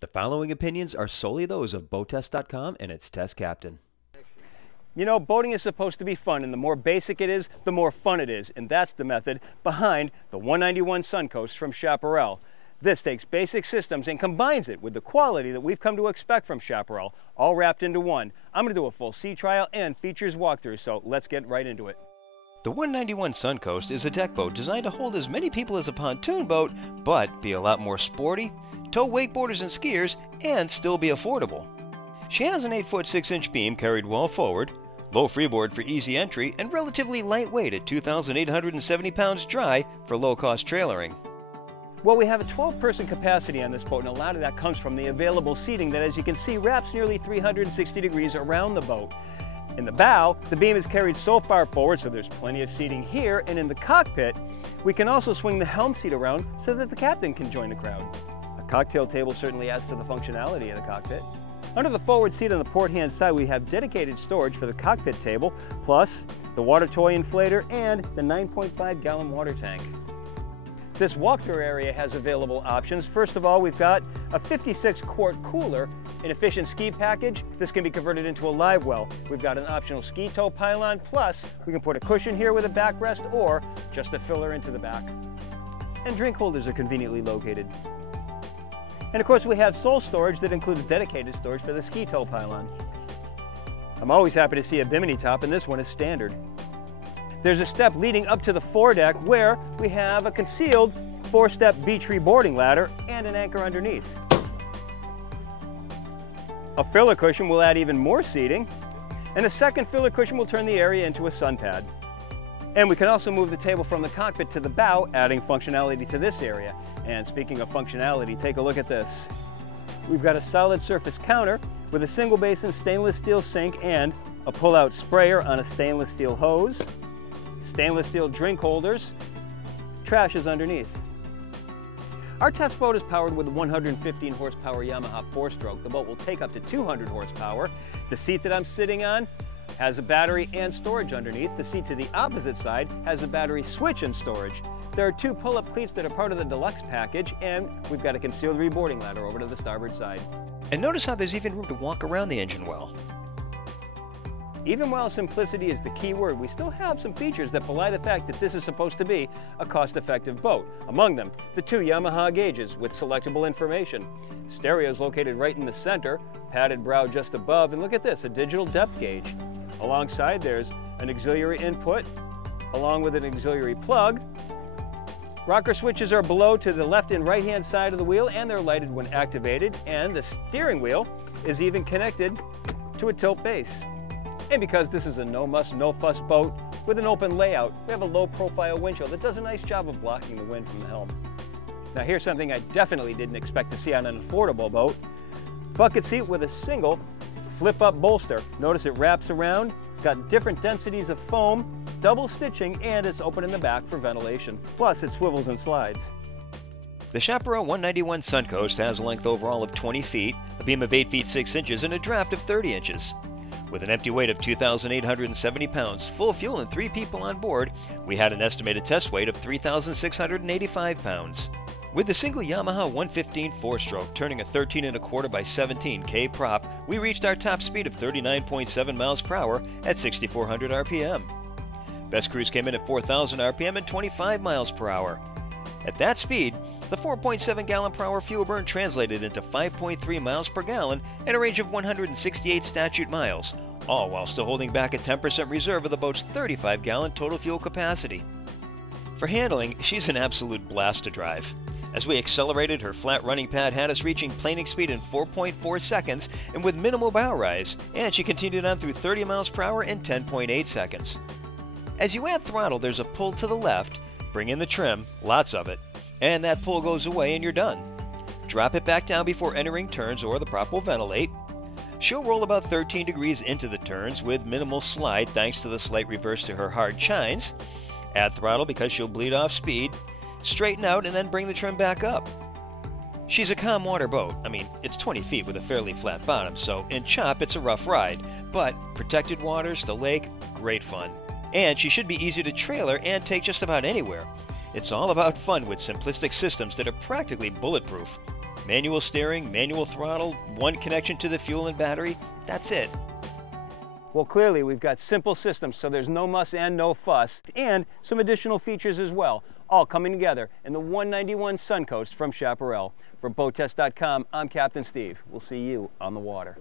The following opinions are solely those of BoatTest.com and its test captain. You know, boating is supposed to be fun, and the more basic it is, the more fun it is, and that's the method behind the 191 SunCoast from Chaparral. This takes basic systems and combines it with the quality that we've come to expect from Chaparral, all wrapped into one. I'm going to do a full sea trial and features walkthrough, so let's get right into it. The 191 SunCoast is a deck boat designed to hold as many people as a pontoon boat, but be a lot more sporty, tow wakeboarders and skiers, and still be affordable. She has an 8-foot 6-inch beam carried well forward, low freeboard for easy entry, and relatively lightweight at 2,870 pounds dry for low-cost trailering. Well, we have a 12-person capacity on this boat, and a lot of that comes from the available seating that, as you can see, wraps nearly 360 degrees around the boat. In the bow, the beam is carried so far forward, so there's plenty of seating here, and in the cockpit, we can also swing the helm seat around so that the captain can join the crowd. A cocktail table certainly adds to the functionality of the cockpit. Under the forward seat on the port-hand side, we have dedicated storage for the cockpit table, plus the water toy inflator and the 9.5-gallon water tank. This walkthrough area has available options. First of all, we've got a 56-quart cooler, an efficient ski package. This can be converted into a live well. We've got an optional ski tow pylon, plus we can put a cushion here with a backrest or just a filler into the back. And drink holders are conveniently located. And of course, we have sole storage that includes dedicated storage for the ski tow pylon. I'm always happy to see a bimini top, and this one is standard. There's a step leading up to the foredeck where we have a concealed 4-step beach reboarding ladder and an anchor underneath. A filler cushion will add even more seating, and a second filler cushion will turn the area into a sun pad. And we can also move the table from the cockpit to the bow, adding functionality to this area. And speaking of functionality, take a look at this. We've got a solid surface counter with a single basin stainless steel sink and a pull-out sprayer on a stainless steel hose, stainless steel drink holders, trash is underneath. Our test boat is powered with a 115 horsepower Yamaha 4-stroke. The boat will take up to 200 horsepower. The seat that I'm sitting on has a battery and storage underneath. The seat to the opposite side has a battery switch and storage. There are 2 pull-up cleats that are part of the deluxe package, and we've got a concealed reboarding ladder over to the starboard side. And notice how there's even room to walk around the engine well. Even while simplicity is the key word, we still have some features that belie the fact that this is supposed to be a cost-effective boat. Among them, the 2 Yamaha gauges with selectable information. Stereo is located right in the center, padded brow just above, and look at this, a digital depth gauge. Alongside, there's an auxiliary input, along with an auxiliary plug. Rocker switches are below to the left and right-hand side of the wheel, and they're lighted when activated, and the steering wheel is even connected to a tilt base. And because this is a no-muss, no-fuss boat with an open layout, we have a low-profile windshield that does a nice job of blocking the wind from the helm. Now here's something I definitely didn't expect to see on an affordable boat. Bucket seat with a single flip-up bolster. Notice it wraps around, it's got different densities of foam, double stitching, and it's open in the back for ventilation. Plus it swivels and slides. The Chaparral 191 SunCoast has a length overall of 20 feet, a beam of 8 feet 6 inches, and a draft of 30 inches. With an empty weight of 2,870 pounds, full fuel, and 3 people on board, we had an estimated test weight of 3,685 pounds. With the single Yamaha 115 4-stroke turning a 13 1/4 by 17 K prop, we reached our top speed of 39.7 miles per hour at 6,400 RPM. Best cruise came in at 4,000 RPM and 25 miles per hour. At that speed, the 4.7 gallon per hour fuel burn translated into 5.3 miles per gallon and a range of 168 statute miles, all while still holding back a 10% reserve of the boat's 35-gallon total fuel capacity. For handling, she's an absolute blast to drive. As we accelerated, her flat running pad had us reaching planing speed in 4.4 seconds and with minimal bow rise, and she continued on through 30 miles per hour in 10.8 seconds. As you add throttle, there's a pull to the left, bring in the trim, lots of it, and that pull goes away and you're done. Drop it back down before entering turns or the prop will ventilate. She'll roll about 13 degrees into the turns with minimal slide thanks to the slight reverse to her hard chines. Add throttle because she'll bleed off speed. Straighten out and then bring the trim back up. She's a calm water boat. I mean, it's 20 feet with a fairly flat bottom, so in chop it's a rough ride. But protected waters, the lake, great fun. And she should be easy to trailer and take just about anywhere. It's all about fun with simplistic systems that are practically bulletproof. Manual steering, manual throttle, one connection to the fuel and battery, that's it. Well, clearly we've got simple systems, so there's no muss and no fuss, and some additional features as well, all coming together in the 191 SunCoast from Chaparral. For BoatTest.com, I'm Captain Steve. We'll see you on the water.